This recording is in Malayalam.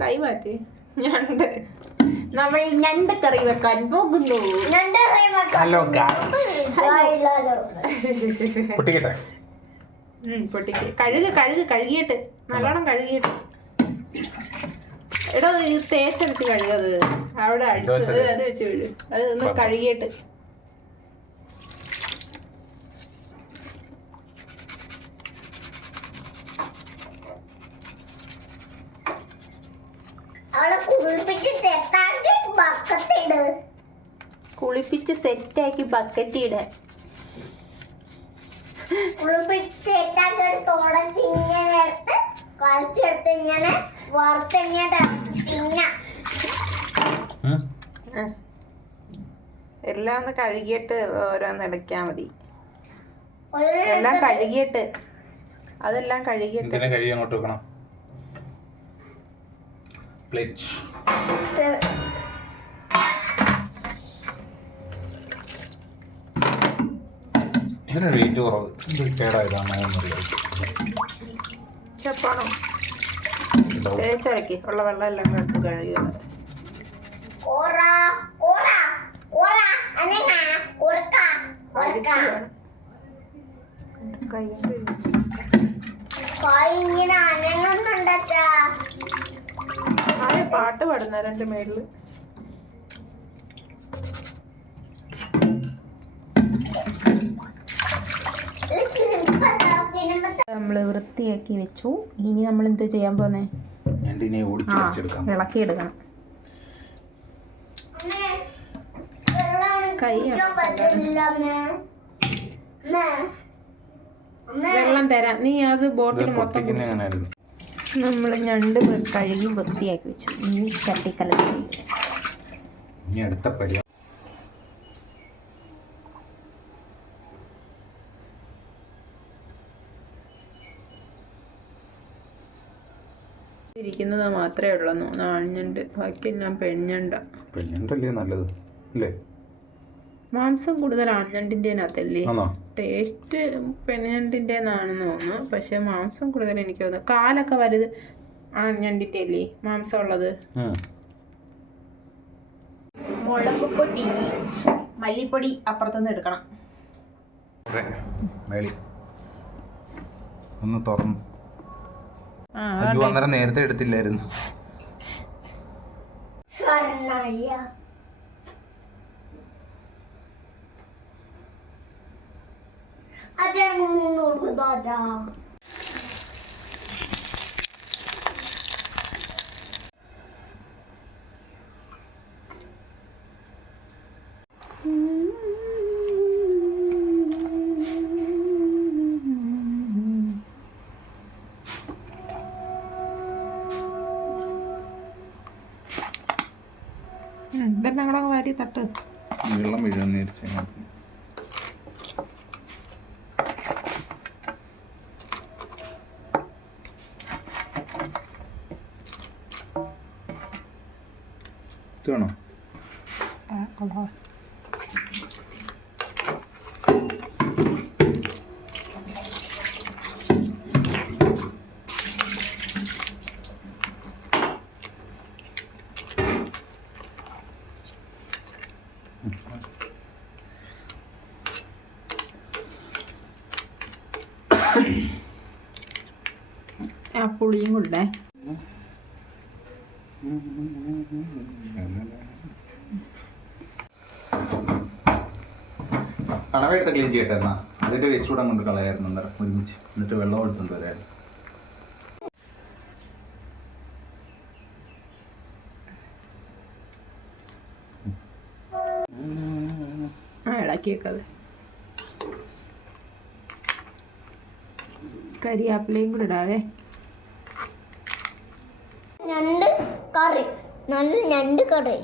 കൈ മാറ്റി. ഞണ്ട് നമ്മൾ ഞണ്ട് കറി വെക്കാൻ പോകുന്നു. പൊട്ടിക്കട്ടെ. പൊട്ടിക്ക്. കഴുകിയിട്ട് നല്ലോണം കഴുകിയിട്ട്. എടോ ഇത് തേച്ചടിച്ച് കഴുകത്. അവിടെ അടുത്ത് അത് വെച്ച് വീഴും. അത് ഒന്ന് കഴുകിയിട്ട്. കുളിപ്പിച്ച് സെറ്റാക്കി ബക്കറ്റിട. എല്ലാം ഒന്ന് കഴുകിയിട്ട് ഓരോന്ന് ഇടയ്ക്കാ മതി. എല്ലാം കഴുകിയിട്ട് അതെല്ലാം കഴുകിയിട്ട് കഴുകി അങ്ങോട്ട് വെക്കണം. പ്ലേറ്റ് ഇതിന് വെയിറ്റ് കുറവ്. കേടായതാണോ ചെപ്പാണോ? തേച്ചടക്കി ഉള്ള വെള്ളം എല്ലാം എടുത്ത് കഴുകുക. പാട്ട് പാടുന്ന രണ്ട് മേളില്. നമ്മള് വൃത്തിയാക്കി വെച്ചു. ഇനി നമ്മൾ എന്ത് ചെയ്യാൻ പോന്നേ? ഇളക്കിയെടുക്കണം. കൈ വെള്ളം തരാം. നീ അത് ബോട്ടിൽ മൊത്തം നമ്മൾ ഞണ്ട് കഴുകി വൃത്തിയാക്കി വെച്ചു. ഇനി ചട്ടിക്കലത്തിൽ ഇരിക്കുന്നത് മാത്രമേ ഉള്ളൂ ആൺഞണ്ട്. ബാക്കിയെല്ലാം പെൺഞണ്ടല്ലേ നല്ലത് അല്ലേ? മാംസം കൂടുതൽ ആൺഞണ്ടിൻ്റെനകത്തല്ലേ? ടേസ്റ്റ് പെൺഞണ്ടിൻ്റെന്നാണെന്ന് തോന്നുന്നു. പക്ഷെ മാംസം കൂടുതൽ എനിക്ക് തോന്നുന്നു. കാലൊക്കെ വലുത് ആൺഞണ്ടിൻ്റെ അല്ലേ മാംസം ഉള്ളത്. മുളക് പൊടി മല്ലിപ്പൊടി അപ്പുറത്തുനിന്ന് എടുക്കണം. ഒന്ന് തുറന്നു. അന്നേരം നേരത്തെ എടുത്തില്ലായിരുന്നു. ഇതെല്ലാം കൂടെ വാരി തട്ട്. വെള്ളം വീഴുന്ന വേണോ? ആ പുളിയും കൂടെ കടവെടുത്ത് ക്ലീൻ ചെയ്യട്ടെ. എന്നാ അതിന്റെ വേസ്റ്റ് കൂടെ കൊണ്ട് കളയായിരുന്നു ഒരുമിച്ച്. എന്നിട്ട് വെള്ളം എടുത്തുകൊണ്ട് വരായിരുന്നു. ഇളക്കിയേക്കത്. കരിയാപ്പിലയും കൂടെ ഇടാവേ. ഞണ്ട് കറി, നല്ല ഞണ്ട് കറി.